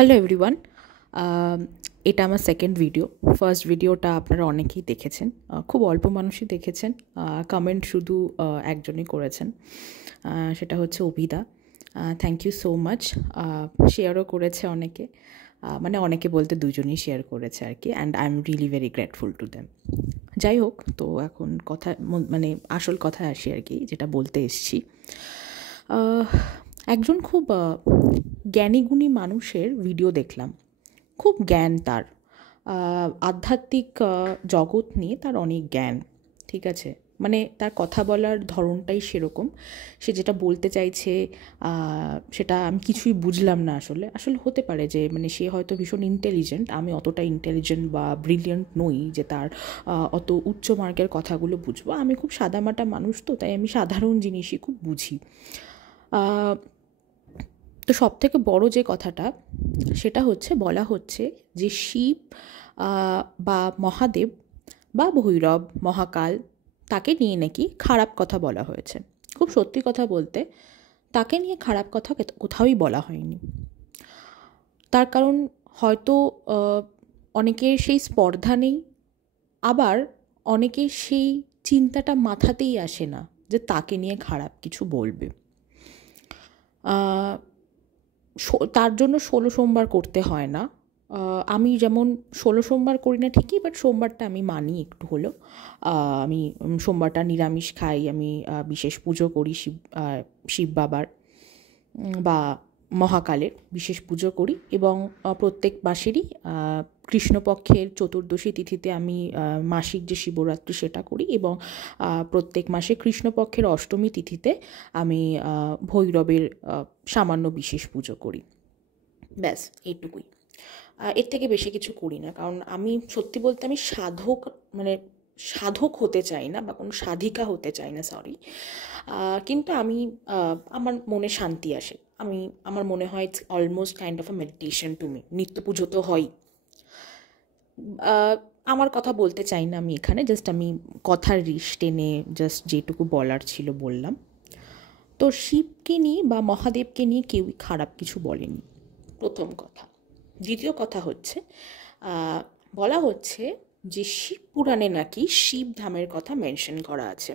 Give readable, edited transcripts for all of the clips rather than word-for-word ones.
Hello everyone. এটা আমার second video. First ভিডিওটা আপনারা অনেকেই দেখেছেন, খুব অল্প মানুষই দেখেছেন। কমেন্ট শুধু একজনই করেছেন, সেটা হচ্ছে অভিদা। Thank you so much. শেয়ারও করেছে অনেকে, মানে অনেকে বলতে দুজনই শেয়ার করেছে আর কি, and I am really very grateful to them. যাই হোক, তো এখন কথা মানে আসল কথায় আসি আর কি, যেটা বলতে এসছি। একজন খুব জ্ঞানীগুণী মানুষের ভিডিও দেখলাম। খুব জ্ঞান তার, আধ্যাত্মিক জগৎ নিয়ে তার অনেক জ্ঞান। ঠিক আছে, মানে তার কথা বলার ধরনটাই সেরকম। সে যেটা বলতে চাইছে সেটা আমি কিছুই বুঝলাম না। আসলে আসলে হতে পারে যে মানে সে হয়তো ভীষণ ইন্টেলিজেন্ট, আমি অতটা ইন্টেলিজেন্ট বা ব্রিলিয়েন্ট নই যে তার অত উচ্চ মার্গের কথাগুলো বুঝবো। আমি খুব সাদামাটা মানুষ, তো তাই আমি সাধারণ জিনিসই খুব বুঝি। তো সবথেকে বড় যে কথাটা, সেটা হচ্ছে বলা হচ্ছে যে শিব বা মহাদেব বা ভৈরব মহাকাল, তাকে নিয়ে নাকি খারাপ কথা বলা হয়েছে। খুব সত্যি কথা বলতে, তাকে নিয়ে খারাপ কথা কোথাওই বলা হয়নি। তার কারণ হয়তো অনেকের সেই স্পর্ধা নেই, আবার অনেকের সেই চিন্তাটা মাথাতেই আসে না যে তাকে নিয়ে খারাপ কিছু বলবে। তার জন্য 16 সোমবার করতে হয় না। আমি যেমন 16 সোমবার করি না ঠিকই, বাট সোমবারটা আমি মানি একটু হলেও। আমি সোমবারটা নিরামিষ খাই, আমি বিশেষ পুজো করি শিব বাবার বা মহাকালের বিশেষ পুজো করি, এবং প্রত্যেক মাসেরই কৃষ্ণপক্ষের চতুর্দশী তিথিতে আমি মাসিক যে শিবরাত্রি সেটা করি, এবং প্রত্যেক মাসে কৃষ্ণপক্ষের অষ্টমী তিথিতে আমি ভৈরবের সামান্য বিশেষ পুজো করি। ব্যাস এইটুকুই, এর থেকে বেশি কিছু করি না। কারণ আমি সত্যি বলতে আমি মানে সাধক হতে চাই না, বা কোনো সাধিকা হতে চাই না, সরি। কিন্তু আমি আমার মনে শান্তি আসে। আমার মনে হয় it's almost kind of a meditation to me. নিত্য পুজো তো হয়। আমার কথা বলতে চাই না আমি এখানে, জাস্ট আমি কথার রিশ টেনে জাস্ট যেটুকু বলার ছিল বললাম। তো শিবকে নিয়ে বা মহাদেবকে নিয়ে কেউই খারাপ কিছু বলেনি, প্রথম কথা। দ্বিতীয় কথা হচ্ছে, বলা হচ্ছে যে শিব পুরাণে নাকি শিব ধামের কথা মেনশন করা আছে।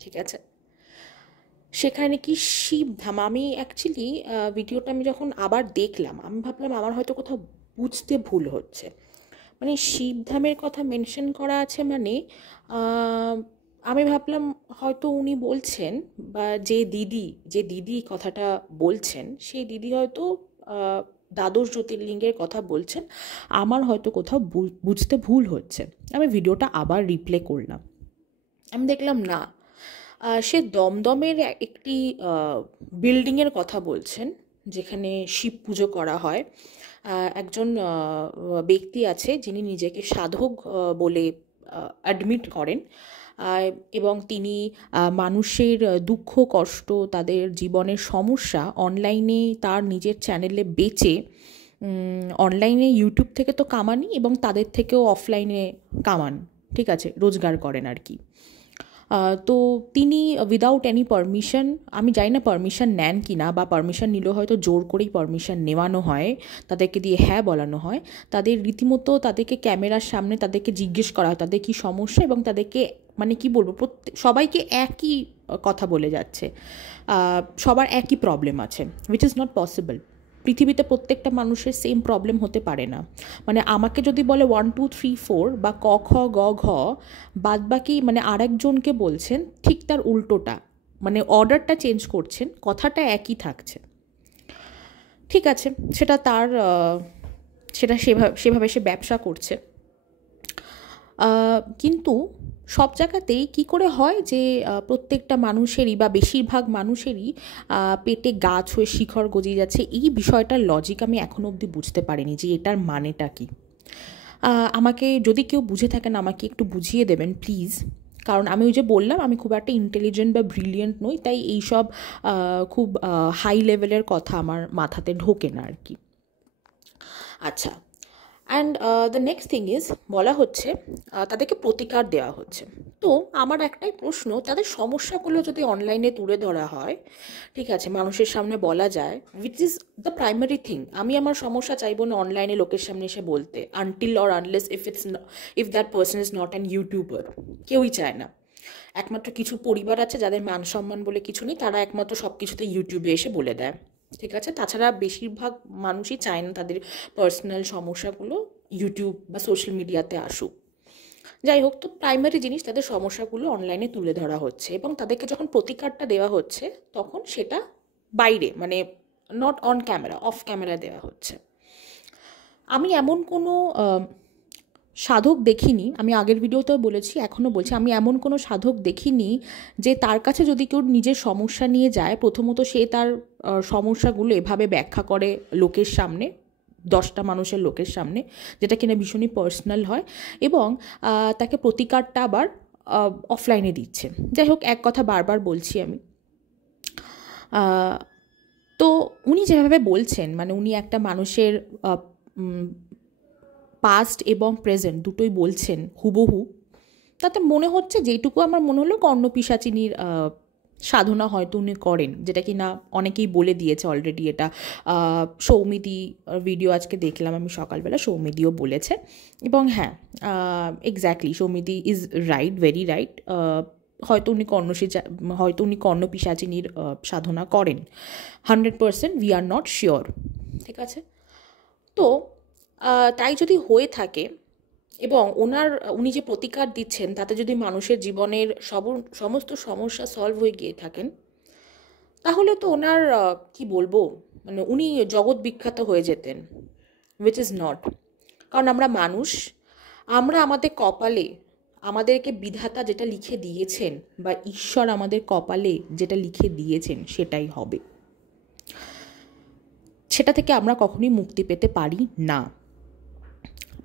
ঠিক আছে, সেখানে কি শিব ধাম, আমি অ্যাকচুয়ালি ভিডিওটা আমি যখন আবার দেখলাম, আমি ভাবলাম আমার হয়তো কোথাও বুঝতে ভুল হচ্ছে। মানে শিবধামের কথা মেনশন করা আছে মানে আমি ভাবলাম হয়তো উনি বলছেন, বা যে দিদি কথাটা বলছেন, সেই দিদি হয়তো দ্বাদশ জ্যোতির্লিঙ্গের কথা বলছেন। আমার হয়তো কোথাও বুঝতে ভুল হচ্ছে। আমি ভিডিওটা আবার রিপ্লে করলাম, আমি দেখলাম না, সে দমদমের একটি বিল্ডিংয়ের কথা বলছেন, যেখানে শিব পুজো করা হয়। একজন ব্যক্তি আছে যিনি নিজেকে সাধক বলে অ্যাডমিট করেন, এবং তিনি মানুষের দুঃখ কষ্ট, তাদের জীবনের সমস্যা অনলাইনে তার নিজের চ্যানেলে বেচে, অনলাইনে ইউটিউব থেকে তো কামানই, এবং তাদের থেকেও অফলাইনে কামান, ঠিক আছে, রোজগার করেন আর কি। তো তিনি উইদাউট এনি পারমিশন, আমি জানি না পারমিশন নেন কি না, বা পারমিশন নিলেও হয়তো জোর করেই পারমিশন নেওয়ানো হয়, তাদেরকে দিয়ে হ্যাঁ বলানো হয়। তাদের রীতিমতো তাদেরকে ক্যামেরার সামনে তাদেরকে জিজ্ঞেস করা হয় তাদের কী সমস্যা, এবং তাদেরকে মানে কি বলবো, সবাইকে একই কথা বলে যাচ্ছে। সবার একই প্রবলেম আছে, উইচ ইজ নট পসিবল। পৃথিবীতে প্রত্যেকটা মানুষের সেম প্রবলেম হতে পারে না। মানে আমাকে যদি বলে 1 2 3 4 বা ক খ গ ঘ, বাদ বাকি মানে আরেকজনকে বলছেন ঠিক তার উল্টোটা, মানে অর্ডারটা চেঞ্জ করছেন, কথাটা একই থাকছে। ঠিক আছে, সেটা তার সেটা সেভাবে সে ব্যবসা করছে। কিন্তু সব জায়গাতেই কী করে হয় যে প্রত্যেকটা মানুষেরই বা বেশিরভাগ মানুষেরই পেটে গাছ হয়ে শিখর গজিয়ে যাচ্ছে, এই বিষয়টার লজিক আমি এখনও অবধি বুঝতে পারিনি যে এটার মানেটা কী। আমাকে যদি কেউ বুঝে থাকেন আমাকে একটু বুঝিয়ে দেবেন প্লিজ। কারণ আমি ওই যে বললাম, আমি খুব একটা ইন্টেলিজেন্ট বা ব্রিলিয়েন্ট নই, তাই এইসব খুব হাই লেভেলের কথা আমার মাথাতে ঢোকে না আর কি। আচ্ছা, and the next thing is, বলা হচ্ছে তাদেরকে প্রতিকার দেওয়া হচ্ছে। তো আমার একটাই প্রশ্ন, তাদের সমস্যাগুলো যদি অনলাইনে তুলে ধরা হয়, ঠিক আছে, মানুষের সামনে বলা যায়, which is the primary thing. আমি আমার সমস্যা চাইবো না অনলাইনে লোকের সামনে এসে বলতে, until or unless if that person is not an YouTuber. কেউই চায় না। একমাত্র কিছু পরিবার আছে যাদের মান সম্মান বলে কিছু নেই, তারা একমাত্র সব কিছুতে ইউটিউবে এসে বলে দেয়, ঠিক আছে। তাছাড়া বেশিরভাগ মানুষই চায় না তাদের পার্সোনাল সমস্যাগুলো ইউটিউব বা সোশ্যাল মিডিয়াতে আসুক। যাই হোক, তো প্রাইমারি জিনিস, তাদের সমস্যাগুলো অনলাইনে তুলে ধরা হচ্ছে এবং তাদেরকে যখন প্রতিকারটা দেওয়া হচ্ছে তখন সেটা বাইরে, মানে not on camera, of camera দেওয়া হচ্ছে। আমি এমন কোনো সাধক দেখিনি, আমি আগের ভিডিওতেও বলেছি, এখনও বলছি, আমি এমন কোনো সাধক দেখিনি যে তার কাছে যদি কেউ নিজের সমস্যা নিয়ে যায়, প্রথমত সে তার সমস্যাগুলো এভাবে ব্যাখ্যা করে লোকের সামনে, 10টা মানুষের লোকের সামনে, যেটা কিনা ভীষণই পার্সোনাল হয়, এবং তাকে প্রতিকারটা আবার অফলাইনে দিচ্ছে। যাই হোক, এক কথা বারবার বলছি আমি, তো উনি যেভাবে বলছেন, মানে উনি একটা মানুষের পাস্ট এবং প্রেজেন্ট দুটোই বলছেন হুবহু, তাতে মনে হচ্ছে, যেটুকু আমার মনে হলো, কর্ণপিশাচিনীর সাধনা হয়তো উনি করেন, যেটা কি না অনেকেই বলে দিয়েছে অলরেডি। এটা সৌমিদি ভিডিও আজকে দেখলাম আমি সকালবেলা, সৌমিদিও বলেছে। এবং হ্যাঁ, exactly, Soumidi is right, very right. হয়তো উনি কর্ণপিশাচিনীর সাধনা করেন, 100%, উই আর নট শিওর, ঠিক আছে। তো তাই যদি হয়ে থাকে এবং উনি যে প্রতিকার দিচ্ছেন তাতে যদি মানুষের জীবনের সমস্ত সমস্যা সলভ হয়ে গিয়ে থাকেন, তাহলে তো ওনার কি বলবো, মানে উনি জগৎ বিখ্যাত হয়ে যেতেন, উইচ ইজ নট। কারণ আমরা মানুষ, আমরা আমাদের কপালে, আমাদেরকে বিধাতা যেটা লিখে দিয়েছেন, বা ঈশ্বর আমাদের কপালে যেটা লিখে দিয়েছেন সেটাই হবে, সেটা থেকে আমরা কখনোই মুক্তি পেতে পারি না।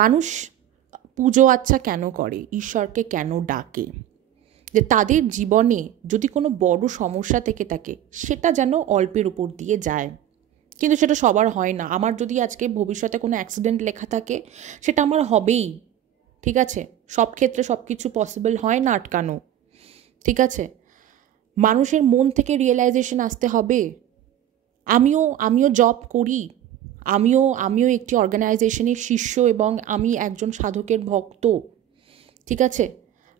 মানুষ পুজো আচ্ছা কেন করে, ঈশ্বরকে কেন ডাকে, যে তাদের জীবনে যদি কোনো বড় সমস্যা থেকে থাকে সেটা যেন অল্পের উপর দিয়ে যায়। কিন্তু সেটা সবার হয় না। আমার যদি আজকে ভবিষ্যতে কোনো অ্যাক্সিডেন্ট লেখা থাকে, সেটা আমার হবেই, ঠিক আছে। সব ক্ষেত্রে সব কিছু পসিবল হয় না আটকানো, ঠিক আছে। মানুষের মন থেকে রিয়েলাইজেশন আসতে হবে। আমিও জব করি, আমিও একটি অর্গানাইজেশনের শিষ্য এবং আমি একজন সাধকের ভক্ত, ঠিক আছে।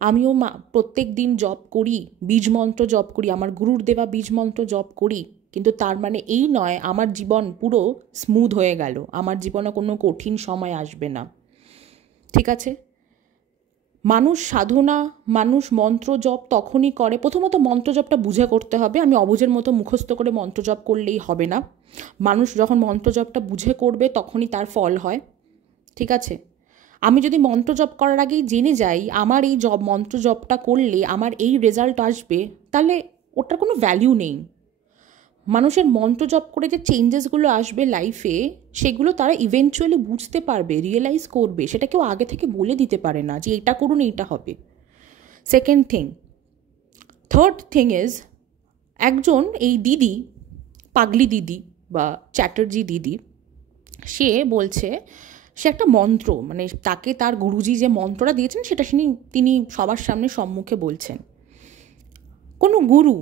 আমিও প্রত্যেক দিন জপ করি, বীজমন্ত্র জপ করি, আমার গুরুর দেওয়া বীজমন্ত্র জপ করি। কিন্তু তার মানে এই নয় আমার জীবন পুরো স্মুথ হয়ে গেল, আমার জীবনে কোনো কঠিন সময় আসবে না, ঠিক আছে। মানুষ সাধনা, মানুষ মন্ত্র জপ তখনই করে, প্রথমত মন্ত্র জপটা বুঝে করতে হবে। আমি অবুঝের মতো মুখস্থ করে মন্ত্র জপ করলেই হবে না। মানুষ যখন মন্ত্র জপটা বুঝে করবে তখনই তার ফল হয়, ঠিক আছে। আমি যদি মন্ত্র জপ করার আগেই জেনে যাই আমার এই মন্ত্র জপটা করলে আমার এই রেজাল্ট আসবে, তাহলে ওটার কোনো ভ্যালিউ নেই। মানুষের মন্ত্র জপ করে যে চেঞ্জেসগুলো আসবে লাইফে, সেগুলো তারা ইভেনচুয়ালি বুঝতে পারবে, রিয়েলাইজ করবে। সেটা কেউ আগে থেকে বলে দিতে পারে না যে এটা করুন এইটা হবে। Second thing, third thing is, একজন এই দিদি, পাগলি দিদি বা চ্যাটার্জি দিদি, সে বলছে সে একটা মন্ত্র, মানে তাকে তার গুরুজি যে মন্ত্রটা দিয়েছেন সেটা তিনি সবার সামনে সম্মুখে বলছেন। কোনো গুরু,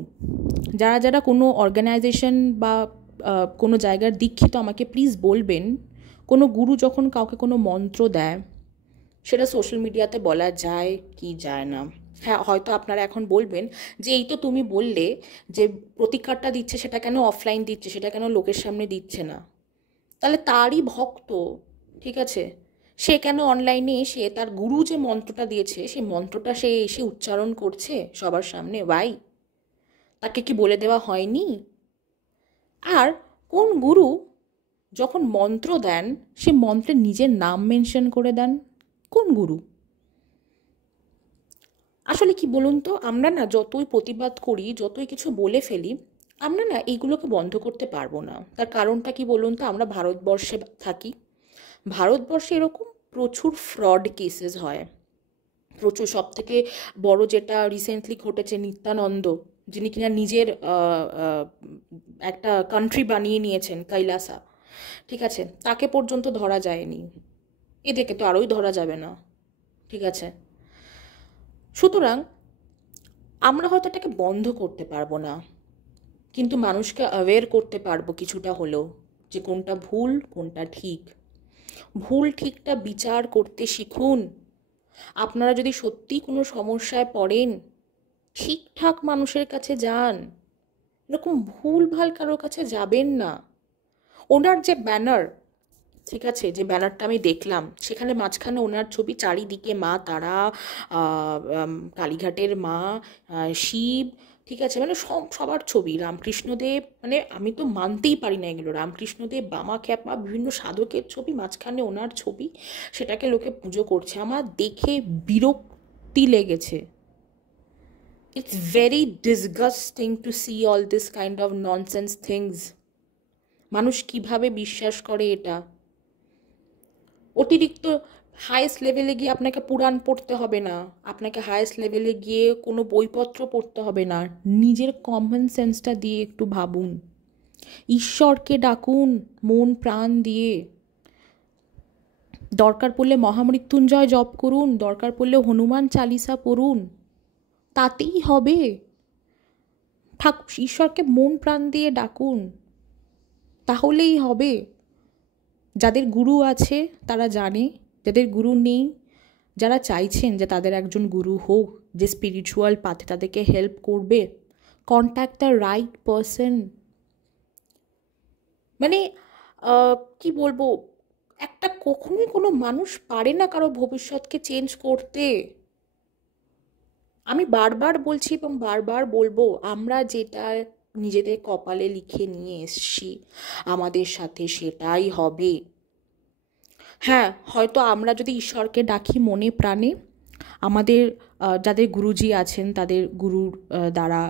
যারা কোনো অর্গানাইজেশন বা কোনো জায়গার দীক্ষিত আমাকে প্লিজ বলবেন, কোনো গুরু যখন কাউকে কোনো মন্ত্র দেয়, সেটা সোশ্যাল মিডিয়াতে বলা যায় কি যায় না? হ্যাঁ, হয়তো আপনারা এখন বলবেন যে এই তো তুমি বললে যে প্রতিকারটা দিচ্ছে, সেটা কেন অফলাইন দিচ্ছে, সেটা কেন লোকের সামনে দিচ্ছে না? তাহলে তারই ভক্ত, ঠিক আছে, সে কেন অনলাইনে এসে তার গুরু যে মন্ত্রটা দিয়েছে সেই মন্ত্রটা সে এসে উচ্চারণ করছে সবার সামনে? ভাই, তাকে কি বলে দেওয়া হয়নি? আর কোন গুরু যখন মন্ত্র দেন সে মন্ত্রে নিজের নাম মেনশন করে দেন? কোন গুরু? আসলে কি বলুন তো, আমরা না যতই প্রতিবাদ করি, যতই কিছু বলে ফেলি, আমরা না এইগুলোকে বন্ধ করতে পারবো না। তার কারণটা কি বলুন তো, আমরা ভারতবর্ষে থাকি। ভারতবর্ষে এরকম প্রচুর ফ্রড কেসেস হয়, প্রচুর। সব থেকে বড় যেটা রিসেন্টলি ঘটেছে, নিত্যানন্দ, যিনি কিনা নিজের একটা কান্ট্রি বানিয়ে নিয়েছেন, কৈলাসা, ঠিক আছে, তাকে পর্যন্ত ধরা যায়নি, এদেরকে তো আরোই ধরা যাবে না, ঠিক আছে? সুতরাং আমরা হয়তো এটাকে বন্ধ করতে পারবো না, কিন্তু মানুষকে অ্যাওয়্যার করতে পারবো কিছুটা হলেও, যে কোনটা ভুল কোনটা ঠিক। ভুল ঠিকটা বিচার করতে শিখুন। আপনারা যদি সত্যি কোনো সমস্যায় পড়েন, ঠিকঠাক মানুষের কাছে যান, এরকম ভুলভাল কারোর কাছে যাবেন না। ওনার যে ব্যানার, ঠিক আছে, যে ব্যানারটা আমি দেখলাম, সেখানে মাঝখানে ওনার ছবি, চারিদিকে মা তারা, কালীঘাটের মা, শিব, ঠিক আছে, মানে সবার ছবি, রামকৃষ্ণদেব, মানে আমি তো মানতেই পারি না এগুলো, রামকৃষ্ণদেব, বামা খ্যাপা, বিভিন্ন সাধকের ছবি, মাঝখানে ওনার ছবি, সেটাকে লোকে পুজো করছে। আমার দেখে বিরক্তি লেগেছে। It's very disgusting to see all this kind of nonsense things. মানুষ কিভাবে বিশ্বাস করে এটা? অতিরিক্ত হায়েস্ট লেভেলে গিয়ে আপনাকে পুরাণ পড়তে হবে না, আপনাকে হায়েস্ট লেভেলে গিয়ে কোনো বইপত্র পড়তে হবে না। নিজের কমন সেন্সটা দিয়ে একটু ভাবুন। ঈশ্বরকে ডাকুন মন প্রাণ দিয়ে। দরকার পড়লে মহামৃত্যুঞ্জয় জপ করুন, দরকার পড়লে হনুমান চালিসা পড়ুন, তাতেই হবে। ঈশ্বরকে মন প্রাণ দিয়ে ডাকুন, তাহলেই হবে। যাদের গুরু আছে তারা জানে, যাদের গুরু নেই, যারা চাইছেন যে তাদের একজন গুরু হোক, যে স্পিরিচুয়াল পাথে তাদেরকে হেল্প করবে, কন্ট্যাক্ট দ্য রাইট পারসন। মানে কি বলবো, একটা কখনোই কোনো মানুষ পারে না কারো ভবিষ্যৎকে চেঞ্জ করতে। আমি বারবার বলছি এবং বারবার বলবো, আমরা যেটা নিজেদের কপালে লিখে নিয়ে এসছি আমাদের সাথে সেটাই হবে। হ্যাঁ, হয়তো আমরা যদি ঈশ্বরকে ডাকি মনে প্রাণে, আমাদের যাদের গুরুজি আছেন তাদের গুরুর দ্বারা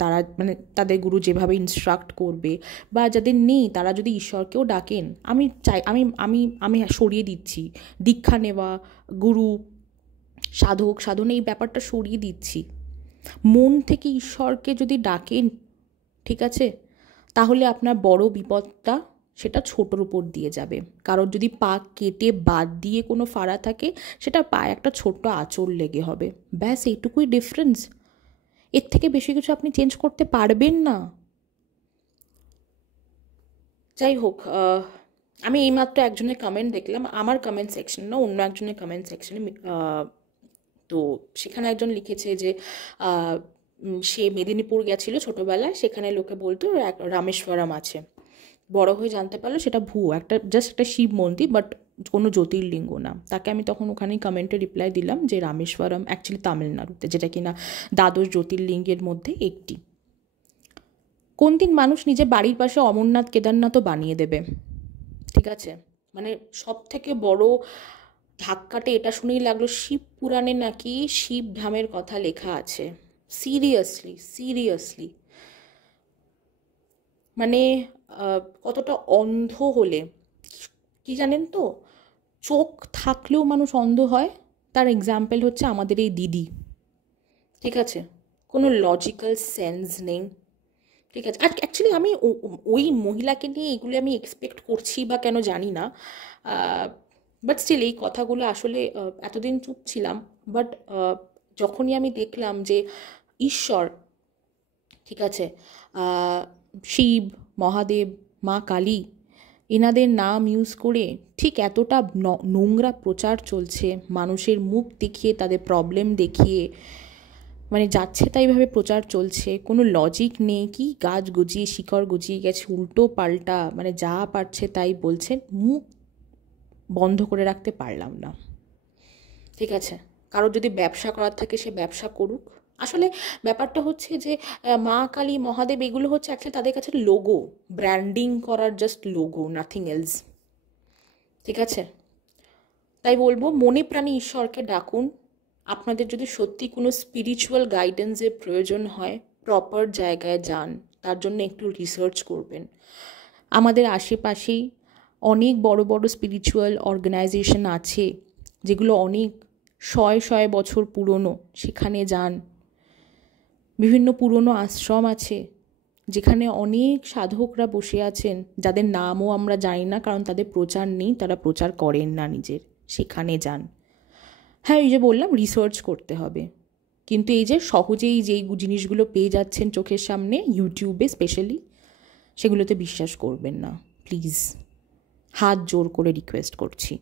তারা মানে তাদের গুরু যেভাবে ইনস্ট্রাক্ট করবে, বা যাদের নেই তারা যদি ঈশ্বরকেও ডাকেন, আমি চাই, আমি আমি আমি সরিয়ে দিচ্ছি দীক্ষা নেওয়া, গুরু, সাধক সাধনা, এই ব্যাপারটা সরিয়ে দিচ্ছি। মন থেকে ঈশ্বরকে যদি ডাকেন, ঠিক আছে, তাহলে আপনার বড় বিপদটা সেটা ছোটোর উপর দিয়ে যাবে। কারোর যদি পা কেটে বাদ দিয়ে কোনো ফাড়া থাকে, সেটা পায়ে একটা ছোট্ট আঁচড় লেগে হবে, ব্যাস এইটুকুই ডিফারেন্স। এর থেকে বেশি কিছু আপনি চেঞ্জ করতে পারবেন না। যাই হোক, আমি এইমাত্র একজনের কমেন্ট দেখলাম, আমার কমেন্ট সেকশন না, অন্য একজনের কমেন্ট সেকশনে। তো সেখানে একজন লিখেছে যে সে মেদিনীপুর গেছিল ছোটোবেলায়, সেখানে লোকে বলতো রামেশ্বরম আছে, বড় হয়ে জানতে পারলো সেটা ভুয়ো, জাস্ট একটা শিব মন্দির, বাট কোনো জ্যোতির্লিঙ্গ না। তাকে আমি তখন ওখানেই কমেন্টে রিপ্লাই দিলাম যে রামেশ্বরম অ্যাকচুয়ালি তামিলনাড়ুতে, যেটা কিনা দ্বাদশ জ্যোতির্লিঙ্গের মধ্যে একটি। কোন দিন মানুষ নিজের বাড়ির পাশে অমরনাথ কেদারনাথও বানিয়ে দেবে, ঠিক আছে? মানে সব থেকে বড় ধাক্কাটে এটা শুনেই লাগলো, শিব পুরাণে নাকি শিব ধামের কথা লেখা আছে। সিরিয়াসলি সিরিয়াসলি, মানে কতটা অন্ধ হলে, কি জানেন তো, চোখ থাকলেও মানুষ অন্ধ হয়। তার এক্সাম্পল হচ্ছে আমাদের এই দিদি, ঠিক আছে? কোনো লজিক্যাল সেন্স নেই, ঠিক আছে? আর অ্যাকচুয়ালি আমি ওই মহিলাকে নিয়ে এগুলো আমি এক্সপেক্ট করছি বা কেন জানি না, বাট স্টিল এই কথাগুলো আসলে এতদিন চুপ ছিলাম, বাট যখনই আমি দেখলাম যে ঈশ্বর, ঠিক আছে, শিব, মহাদেব, মা কালী, এনাদের নাম ইউজ করে ঠিক এতটা নোংরা প্রচার চলছে, মানুষের মুখ দেখিয়ে, তাদের প্রবলেম দেখিয়ে, মানে যাচ্ছে তাইভাবে প্রচার চলছে, কোনো লজিক নেই। কি গাছ গজিয়ে শিকড় গজিয়ে গেছে, উল্টো পাল্টা, মানে যা পারছে তাই বলছে। মুখ বন্ধ করে রাখতে পারলাম না, ঠিক আছে? কারোর যদি ব্যবসা করার থাকে সে ব্যবসা করুক। আসলে ব্যাপারটা হচ্ছে যে মা কালী, মহাদেব, এগুলো হচ্ছে অ্যাকচুয়ালি তাদের কাছে লোগো, ব্র্যান্ডিং করার জাস্ট লোগো, নাথিং এলস, ঠিক আছে? তাই বলবো, মনে প্রাণে ঈশ্বরকে ডাকুন। আপনাদের যদি সত্যি কোনো স্পিরিচুয়াল গাইডেন্সের প্রয়োজন হয়, প্রপার জায়গায় যান, তার জন্য একটু রিসার্চ করবেন। আমাদের আশেপাশেই অনেক বড় বড় স্পিরিচুয়াল অর্গানাইজেশন আছে, যেগুলো অনেক শয়ে শয়ে বছর পুরনো, সেখানে যান। বিভিন্ন পুরনো আশ্রম আছে যেখানে অনেক সাধকরা বসে আছেন, যাদের নামও আমরা জানি না, কারণ তাদের প্রচার নেই, তারা প্রচার করেন না নিজের, সেখানে যান। হ্যাঁ, এই যে বললাম রিসার্চ করতে হবে, কিন্তু এই যে সহজেই যেই জিনিসগুলো পেয়ে যাচ্ছেন চোখের সামনে ইউটিউবে স্পেশালি, সেগুলোতে বিশ্বাস করবেন না প্লিজ, হাত জোর করে রিকোয়েস্ট করছি।